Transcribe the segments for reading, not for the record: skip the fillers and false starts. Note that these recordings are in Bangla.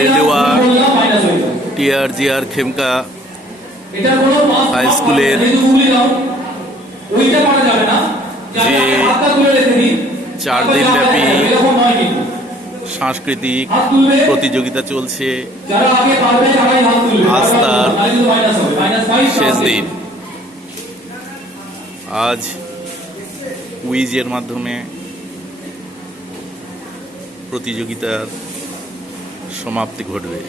রেলেওয়া টিআরজিআর খেমকা হাই স্কুলের যে 4 দিনব্যাপী সাংস্কৃতিক প্রতিযোগিতা চলছে, আজ তার শেষ দিন। আজ কুইজের মাধ্যমে প্রতিযোগিতার সমাপ্তি ঘটবে।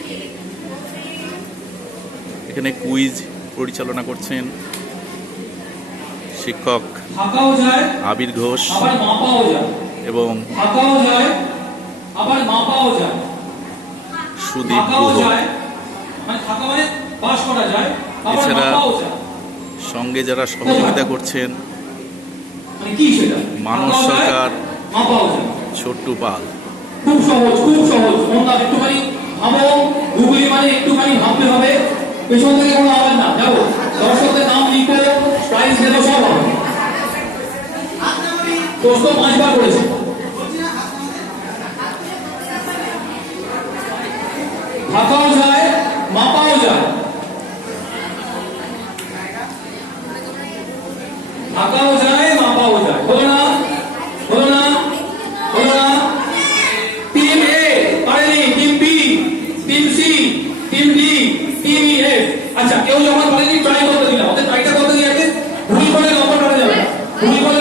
এখানে কুইজ পরিচালনা করছেন শিক্ষক আবির ঘোষ এবং সুদীপ গুহ। এছাড়া সঙ্গে যারা সহযোগিতা করছেন মানস সরকার, ছোট্টু পাল। খুব সহজ, খুব সহজ। একটুখানি ভাবো, গুগলি মানে একটুখানি ভাবতে হবে, পেছন থেকে কোনো আওয়াজ না। যাবো, দর্শকদের নাম লিখো, প্রাইজ দেবো, সব হবে। প্রশ্ন 5 বার করেছে। ঢাকাও যায়, মাপাও যায়। ঢাকাও যায়, মাপাও যায়। হলো না? হলো না? হলো না? টিম এ পারেনি, team B, team C, team D, team E, F. আচ্ছা, কেউ যখন পারেনি ট্রাই করতে দিলাম। ওদের ট্রাইটা করতে দিয়ে ভুল করে নম্বর কাটা যাবে না। ভুল করে